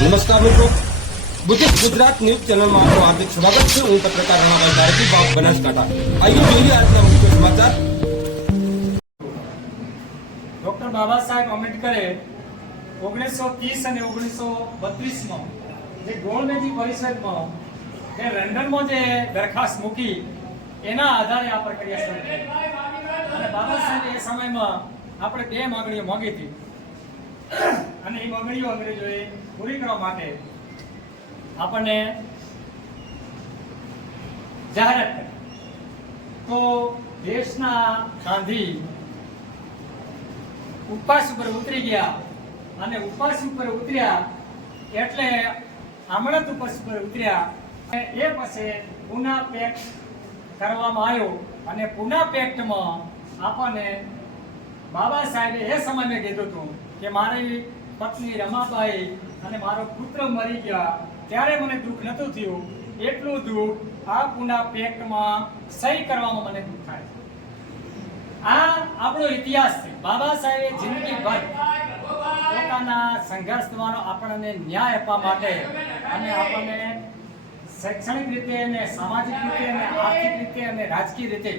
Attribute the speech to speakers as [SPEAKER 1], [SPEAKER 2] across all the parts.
[SPEAKER 1] નમસ્કાર મિત્રો. Buddhist Gujarat news ચેનલમાં આપનું હાર્દિક સ્વાગત છે. હું પત્રકાર રણાભાઈ ધારકી બાપ બનાસકાંઠા. આઈએ જોઈએ આજના મુખ્ય સમાચાર.
[SPEAKER 2] ડોક્ટર બાબા સાહેબ આંબેડકરે ઓગણીસો ત્રીસ અને ઓગણીસો બત્રીસમાં જે ગોળમેજી પરિષદમાં જે લંડનમાં જે દરખાસ્ત મૂકી, એના આધારે આ પ્રક્રિયા શરૂ થઈ. અને બાબા સાહેબ એ સમયમાં આપણે બે માંગણીઓ માંગી હતી. અને એ બગડીઓ અંગ્રેજોએ પૂરી કરવા માટે આપણને જાહેરાત કરી. તો દેશના ગાંધી ઉપવાસ ઉપર ઉતરી ગયા અને ઉપવાસ ઉપર ઉતર્યા એટલે આમળત ઉપવાસ ઉપર ઉતર્યા એ પછી પુના પેક્ટ કરવામાં આવ્યો અને પુના પેક્ટમાં આપણને બાબા સાહેબે એ સમયે કીધું હતું કે મારી પત્ની રમાબાઈ અને મારો પુત્ર મરી ગયા. ત્યારે મને દુઃખ નહોતું થયું. એટલું દુઃખ આ પુના પેટમાં સહી કરવામાં મને દુઃખ થાય આ આપણો ઇતિહાસ છે. બાબા સાહેબે જિંદગીભર પોતાના સંઘર્ષ દ્વારા આપણને ન્યાય આપવા માટે અને આપણને શૈક્ષણિક રીતે અને સામાજિક રીતે અને આર્થિક રીતે અને રાજકીય રીતે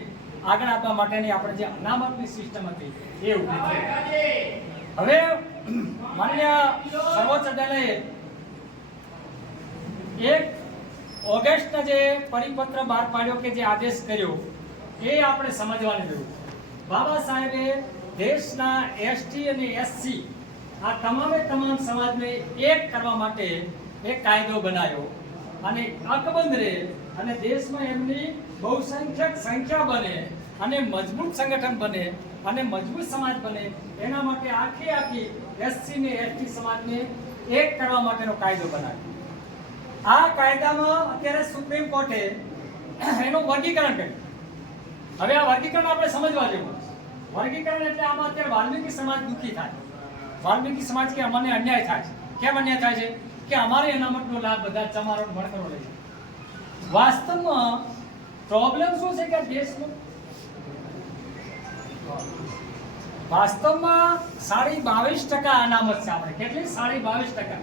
[SPEAKER 2] આગળ આપવા માટેની આપણે જે અનામતની સિસ્ટમ હતી, એ ઊભી હવે તમામે તમામ સમાજને એક કરવા માટે એક કાયદો બનાવ્યો અને અકબંધ રહે અને દેશમાં એમની બહુસંખ્યક સંખ્યા બને અને મજબૂત સંગઠન બને અને મજબૂત સમાજ બને. એના માટે આખી આખી એસસી ને એસટી સમાજને એક કરવા માટેનો કાયદો બનાવ્યો. આ કાયદામાં અત્યારે સુપ્રીમ કોર્ટે એનું વર્ગીકરણ કર્યું. હવે આ વર્ગીકરણ આપણે સમજવા જેવું વર્ગીકરણ એટલે આમાં અત્યારે વાલ્મીકી સમાજ દુઃખી થાય. વાલ્મીકી સમાજ કે અમને અન્યાય થાય છે. કેમ અન્યાય થાય છે? કે અમારે અનામતનો લાભ બધા ચમારો ને ભણકરો લે છે વાસ્તવમાં પ્રોબ્લેમ શું છે કે દેશમાં વાસ્તવમાં સાડી બાવીસ ટકા અનામત છે આપણે. કેટલી? સાડી બાવીસ ટકા.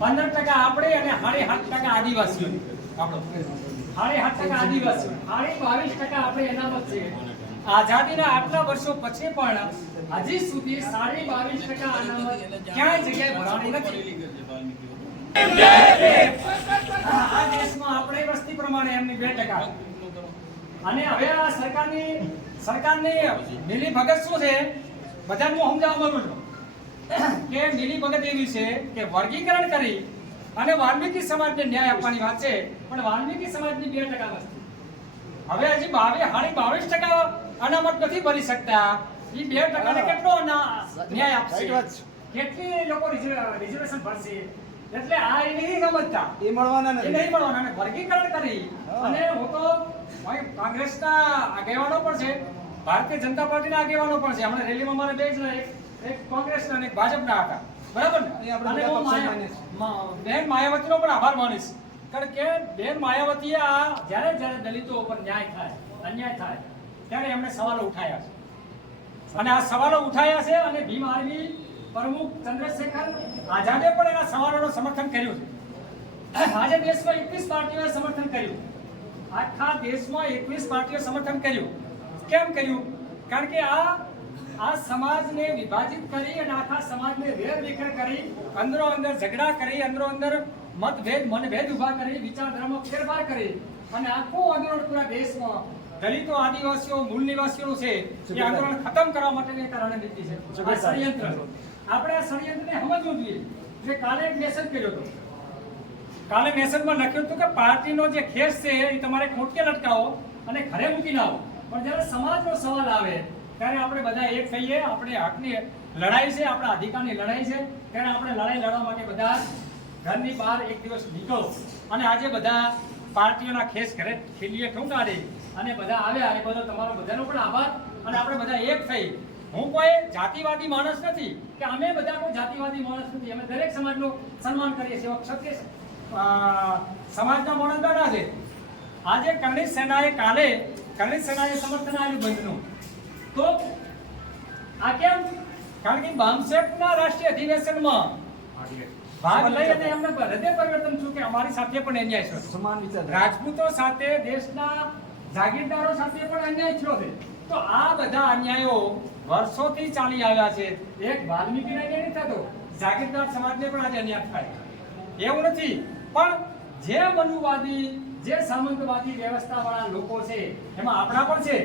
[SPEAKER 2] પંદર ટકા આપણે અને સાડી સાત ટકા આદિવાસીઓ આપણો. સાડી સાત ટકા આદિવાસીઓ. સાડી બાવીસ ટકા આપણે અનામત છે. આઝાદીના આટલા વર્ષો પછી પણ હજી સુધી સાડી બાવીસ ટકા અનામત ક્યાંય જગ્યાએ ભરાણી નથી. આ દેશમાં આપણે વસ્તી પ્રમાણે એમની બે ટકા. અને હવે આ સરકારની સરકારની મિલી ભગત શું છે? બધાને હું સમજાવવા માંગુ છું. કે મિલી ભગત એવી છે કે વર્ગીકરણ કરી અને વાલ્મીકી સમાજને ન્યાય આપવાની વાત છે પણ વાલ્મીકી સમાજની બે ટકા વસ્તી. હવે હજી બાવીસ હાડી બાવીસ ટકા અનામત નથી ભરી શકતા. એ બે ટકાને કેટલો ન્યાય આપશે? કેટલી લોકો રિઝર્વેશન ભરશે? એટલે આ એ નહીં સમજતા.
[SPEAKER 3] એ મળવાના
[SPEAKER 2] એ
[SPEAKER 3] નથી.
[SPEAKER 2] નહીં મળવાના. અને વર્ગીકરણ કરી. અને હું તો કોંગ્રેસના આગેવાનો પણ છે. ભારતીય જનતા પાર્ટીના આગેવાનો પણ છે. હમણાં રેલીમાં મારે બે જ એક કોંગ્રેસના અને એક ભાજપના હતા. બરાબર ને? અને હું બેન માયાવતીનો પણ આભાર માનીશ. કારણ કે બેન માયાવતીએ આ જ્યારે જ્યારે દલિતો ઉપર ન્યાય થાય અન્યાય થાય ત્યારે એમણે સવાલો ઉઠાયા છે. અને આ સવાલો ઉઠાયા છે અને ભીમ આર્મી પ્રમુખ ચંદ્રશેખર આઝાદે પણ એના સવાલોનું સમર્થન કર્યું છે. આજે દેશમાં એકવીસ પાર્ટીઓએ સમર્થન કર્યું. આખા દેશમાં એકવીસ પાર્ટીઓ સમર્થન કર્યું. કેમ કર્યું? કારણ કે આ આ સમાજને વિભાજિત કરી અને આખા સમાજને વેરવિખેર કરી અંદરો અંદર ઝઘડા કરી અંદરો અંદર મતભેદ મનભેદ ઊભા કરી વિચારધારામાં ફેરફાર કરી અને આખું આંદોલન પૂરા દેશમાં દલિતો આદિવાસીઓ મૂળ નિવાસીઓનું છે એ આંદોલન ખતમ કરવા માટેની એક રણનીતિ છે. ષડયંત્ર. આપણે આ ષડયંત્રને સમજવું જોઈએ. જે કાલે એક મેસેજ કર્યો હતો. કાલે મેસેજમાં લખ્યું હતું કે પાર્ટીનો જે ખેસ છે એ તમારે ખોટકે લટકાવો અને ઘરે મૂકીને આવો. પણ જ્યારે સમાજનો સવાલ આવે, ત્યારે આપણે બધા એક થઈએ, આપણે હકની લડાઈ છે, આપણા અધિકારની લડાઈ છે, ત્યારે આપણે લડાઈ લડવા માટે બધા ઘરની બહાર એક દિવસ નીકળો. અને આજે બધા પાર્ટીઓના ખેસ ઘરે ખીલીએ ઠુંકારી અને બધા આવ્યા એ બધો તમારો બધાનો પણ આભાર. અને આપણે બધા એક થઈ હું કોઈ જાતિવાદી માણસ નથી કે અમે બધા કોઈ જાતિવાદી માણસ નથી. અમે દરેક સમાજનું સન્માન કરીએ છીએ. ક્ષત્રિય સમાજના માણસ બેઠા છે. આજે કરણી સેનાએ કાલે કરણી સેનાએ સમર્થન આપ્યું બંધનું. તો આ કેમ? કારણ કે બામસેટના રાષ્ટ્રીય અધિવેશનમાં ભાગ લઈ અને એમને હૃદય પરિવર્તન થયું કે અમારી સાથે પણ અન્યાય થયો.
[SPEAKER 3] સમાન વિચાર.
[SPEAKER 2] રાજપૂતો સાથે દેશના જાગીરદારો સાથે પણ અન્યાય થયો છે. તો આ બધા અન્યાયો વર્ષોથી ચાલી આવ્યા છે. એક વાલ્મીકીને અન્યાય થતો જાગીરદાર સમાજને પણ આજે અન્યાય થાય. એવું નથી, પણ જે મનુવાદી જે સામંતવાદી વ્યવસ્થાવાળા લોકો છે, એમાં આપણા પણ છે.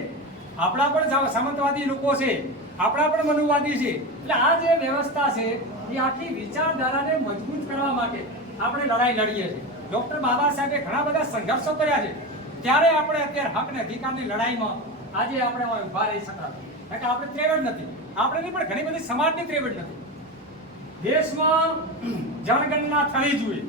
[SPEAKER 2] આપણા પણ સામંતવાદી લોકો છે. આપણા પણ મનુવાદી છે. એટલે આ જે વ્યવસ્થા છે, એ આખી વિચારધારાને મજબૂત કરવા માટે આપણે લડાઈ લડીએ છીએ. ડૉક્ટર બાબા સાહેબે ઘણા બધા સંઘર્ષો કર્યા છે. ત્યારે આપણે અત્યારે હક ને અધિકારની લડાઈમાં આજે આપણે ઊભા રહી શકતા કારણ કે આપણે ત્રેવડ નથી. આપણે નહીં, પણ ઘણી બધી સમાજની ત્રેવડ નથી. દેશમાં જનગણના થવી જોઈએ.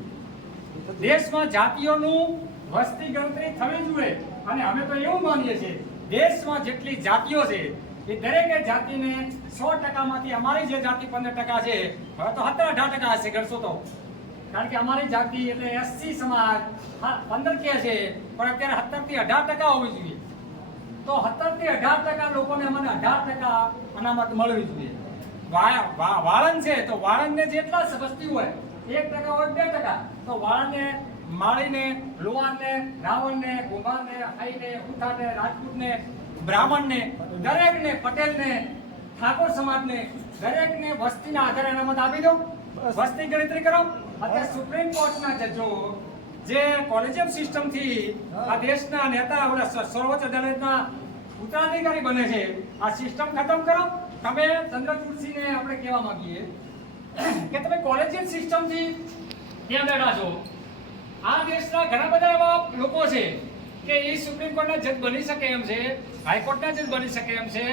[SPEAKER 2] દેશમાં જાતિઓનું વસ્તી ગણતરી થવી જોઈએ. અને અમે તો એવું માનીએ છીએ, દેશમાં જેટલી જાતિઓ છે, એ દરેકે જાતિને સો ટકામાંથી અમારી જે જાતિ પંદર ટકા છે, હવે તો સત્તર અઢાર ટકા હશે ગણશો તો. કારણ કે અમારી જાતિ એટલે એસસી સમાજ પંદર કે છે, પણ અત્યારે સત્તરથી અઢાર ટકા હોવી જોઈએ. તો સત્તરથી અઢાર ટકા લોકોને અમને અઢાર ટકા અનામત મળવી જોઈએ. વા- વા- વાળંદ છે તો વાળંદને જેટલા વસ્તી હોય એક ટકા હોય બે ટકા તો વાળંદને માળીને લુહારને રાવણને કુંભારને હાઈને ઉઠાને રાજપૂતને બ્રાહ્મણને દરેકને પટેલને ઠાકોર સમાજને દરેકને વસ્તીના આધારે અનામત આપી દો વસ્તી ગણતરી કરો. અત્યારે સુપ્રીમ કોર્ટના જજો જે કોલેજિયમ સિસ્ટમથી આ દેશના નેતા ઓલા સર્વોચ્ચ અદાલતના ઉત્તરાધિકારી બને છે. આ સિસ્ટમ ખતમ કરો. તમે ચંદ્રચૂડસિંહને આપણે કહેવા માંગીએ કે તમે કોલેજિયમ સિસ્ટમથી ત્યાં બેઠા છો. આ દેશના ઘણા બધા એવા લોકો છે કે એ સુપ્રીમ કોર્ટના જજ બની શકે એમ છે, હાઈકોર્ટના જજ બની શકે એમ છે